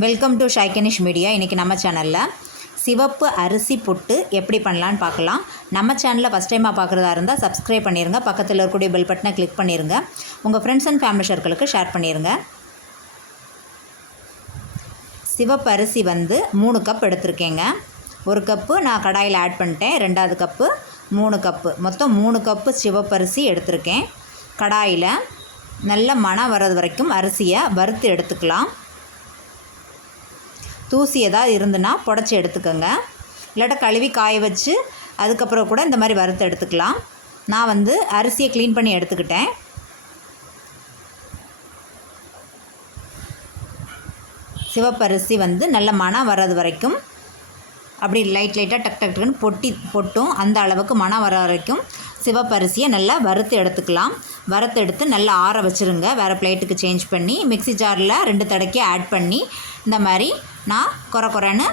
Welcome to ஷைகனிஷ் media இன்றைக்கி நம்ம சேனலில் சிவப்பு அரிசி புட்டு எப்படி பண்ணலான்னு பார்க்கலாம். நம்ம சேனலில் ஃபஸ்ட் டைமாக பார்க்குறதா இருந்தால் சப்ஸ்கிரைப் பண்ணிடுங்க பக்கத்தில் இருக்கக்கூடிய பெல் பட்டனை கிளிக் பண்ணிடுங்க உங்கள் ஃப்ரெண்ட்ஸ் அண்ட் ஃபேமிலி சர்க்கிளுக்கு ஷேர் பண்ணிடுங்க சிவப்பு அரிசி வந்து மூணு கப் எடுத்திருக்கேங்க. ஒரு கப்பு நான் கடாயில் ஆட் பண்ணிட்டேன். ரெண்டாவது கப்பு மூணு கப்பு மொத்தம் மூணு கப்பு சிவப்பரிசி எடுத்திருக்கேன். கடாயில் நல்ல மணம் வர்றது வரைக்கும் அரிசியை வறுத்து எடுத்துக்கலாம். தூசி ஏதாவது இருந்துன்னா புடச்சி எடுத்துக்கோங்க. இல்லாட்ட கழுவி காய வச்சு அதுக்கப்புறம் கூட இந்த மாதிரி வறுத்து எடுத்துக்கலாம். நான் வந்து அரிசியை க்ளீன் பண்ணி எடுத்துக்கிட்டேன். சிவப்பரிசி வந்து நல்ல மணம் வர்றது வரைக்கும் அப்படி லைட் லைட்டாக டக் டக் டக்குன்னு பொட்டி பொட்டும் அந்த அளவுக்கு மணம் வர வரைக்கும் சிவப்பரிசியை நல்லா வறுத்து எடுத்துக்கலாம். வறுத்தெடுத்து நல்லா ஆற வச்சுருங்க. வேறு பிளேட்டுக்கு சேஞ்ச் பண்ணி மிக்ஸி ஜாரில் ரெண்டு தடக்கி ஆட் பண்ணி இந்த மாதிரி நான் குறை குறைன்னு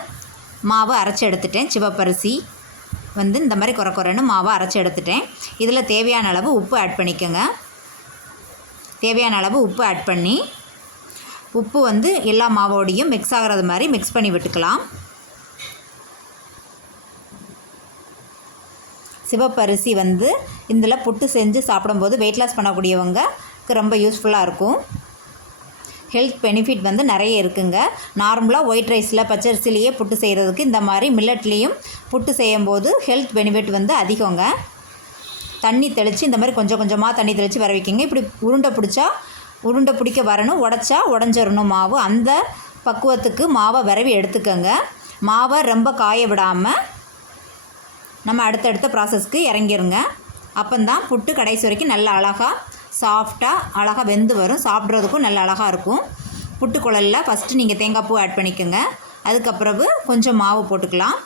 மாவு அரைச்சி எடுத்துட்டேன். சிவப்பரிசி வந்து இந்த மாதிரி குறை குறைன்னு மாவை அரைச்சி எடுத்துட்டேன். இதில் தேவையான அளவு உப்பு ஆட் பண்ணிக்கோங்க. தேவையான அளவு உப்பு ஆட் பண்ணி உப்பு வந்து எல்லா மாவோடையும் மிக்ஸ் ஆகிறது மாதிரி மிக்ஸ் பண்ணி விட்டுக்கலாம். சிவப்பரிசி வந்து இதில் புட்டு செஞ்சு சாப்பிடும்போது வெயிட் லாஸ் பண்ணக்கூடியவங்க ரொம்ப யூஸ்ஃபுல்லாக இருக்கும். ஹெல்த் பெனிஃபிட் வந்து நிறைய இருக்குங்க. நார்மலாக ஒயிட் ரைஸில் பச்சரிசிலேயே புட்டு செய்கிறதுக்கு இந்த மாதிரி மில்லட்லேயும் புட்டு செய்யும்போது ஹெல்த் பெனிஃபிட் வந்து அதிகங்க. தண்ணி தெளித்து இந்த மாதிரி கொஞ்சம் கொஞ்சமாக தண்ணி தெளித்து வர வைக்கிங்க. இப்படி உருண்டை பிடிச்சா உருண்டை பிடிக்க வரணும் உடச்சா உடஞ்சிடணும் மாவு. அந்த பக்குவத்துக்கு மாவை விரவி எடுத்துக்கோங்க. மாவை ரொம்ப காய விடாமல் நம்ம அடுத்தடுத்த ப்ராசஸ்க்கு இறங்கிருங்க. அப்போந்தான் புட்டு கடைசி வரைக்கும் நல்ல அழகாக சாஃப்டாக அழகாக வெந்து வரும். சாப்பிட்றதுக்கும் நல்ல அழகாக இருக்கும். புட்டு குழலில் ஃபஸ்ட்டு நீங்கள் தேங்காய் பூ ஆட் பண்ணிக்கோங்க. அதுக்கப்புறவு கொஞ்சம் மாவு போட்டுக்கலாம்.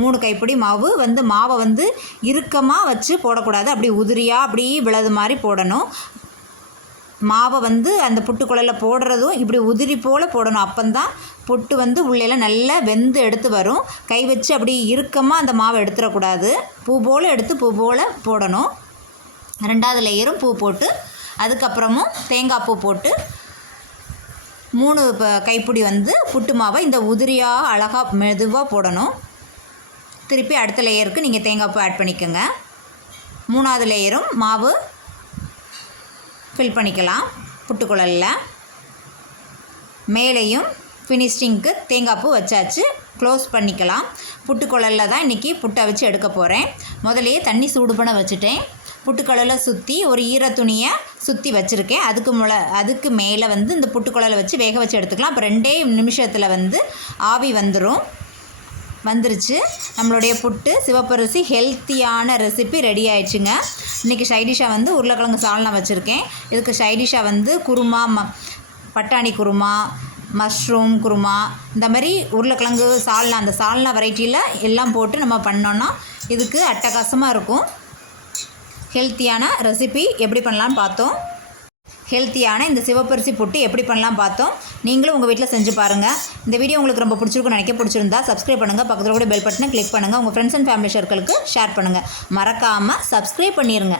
மூணு கைப்பிடி மாவு வந்து மாவை வந்து இறுக்கமாக வச்சு போடக்கூடாது. அப்படி உதிரியாக அப்படி விழது மாதிரி போடணும். மாவை வந்து அந்த புட்டுக்குழலில் போடுறதும் இப்படி உதிரி போல் போடணும். அப்போந்தான் புட்டு வந்து உள்ளேலாம் நல்லா வெந்து எடுத்து வரும். கை வச்சு அப்படி இறுக்கமாக அந்த மாவை எடுத்துடக்கூடாது. பூ போல் எடுத்து பூ போல் போடணும். ரெண்டாவது லேயரும் பூ போட்டு அதுக்கப்புறமும் தேங்காய் பூ போட்டு மூணு இப்போ கைப்பிடி வந்து புட்டு மாவை இந்த உதிரியாக அழகாக மெதுவாக போடணும். திருப்பி அடுத்த லேயருக்கு நீங்கள் தேங்காய் பூ ஆட் பண்ணிக்கோங்க. மூணாவது லேயரும் மாவு ஃபில் பண்ணிக்கலாம் புட்டுக்குழலில். மேலேயும் ஃபினிஷிங்க்கு தேங்காய் பூ வச்சாச்சு. க்ளோஸ் பண்ணிக்கலாம். புட்டுக்குழலில் தான் இன்றைக்கி புட்டை வச்சு எடுக்க போகிறேன் முதலையே தண்ணி சூடு பண்ண வச்சுட்டேன். புட்டுக்குழலில் சுற்றி ஒரு ஈர துணியை சுற்றி வச்சுருக்கேன். அதுக்கு முளை அதுக்கு மேலே வந்து இந்த புட்டுக்குழலை வச்சு வேக வச்சு எடுத்துக்கலாம். அப்போ ரெண்டே நிமிஷத்தில் வந்து ஆவி வந்துடும் வந்துருச்சு. நம்மளுடைய புட்டு சிவப்பரிசி ஹெல்த்தியான ரெசிபி ரெடி ஆயிடுச்சுங்க. இன்றைக்கி சைடிஷாக வந்து உருளைக்கிழங்கு சால்னா வச்சுருக்கேன். இதுக்கு சைடிஷாக வந்து குருமா ம பட்டாணி குருமா மஷ்ரூம் குருமா இந்த மாதிரி உருளைக்கிழங்கு சால்னா அந்த சால்னா வெரைட்டியில் எல்லாம் போட்டு நம்ம பண்ணோன்னா இதுக்கு அட்டகாசமாக இருக்கும். ஹெல்த்தியான ரெசிபி எப்படி பண்ணலான்னு பார்த்தோம். ஹெல்த்தியான இந்த சிவப்பரிசி புட்டு எப்படி பண்ணலாம் பார்த்தோம். நீங்களும் உங்கள் வீட்டில் செஞ்சு பாருங்கள் இந்த வீடியோ உங்களுக்கு ரொம்ப பிடிச்சிருக்கும் நினைக்க பிடிச்சிருந்தா சப்ஸ்கிரைப் பண்ணுங்கள் பக்கத்தில் கூட பெல் பட்டனை கிளிக் பண்ணுங்கள் உங்கள் ஃப்ரெண்ட்ஸ் அண்ட் ஃபேமிலி சர்க்கிளுக்கு ஷேர் பண்ணுங்கள் மறக்காமல் சப்ஸ்கிரைப் பண்ணிடுங்க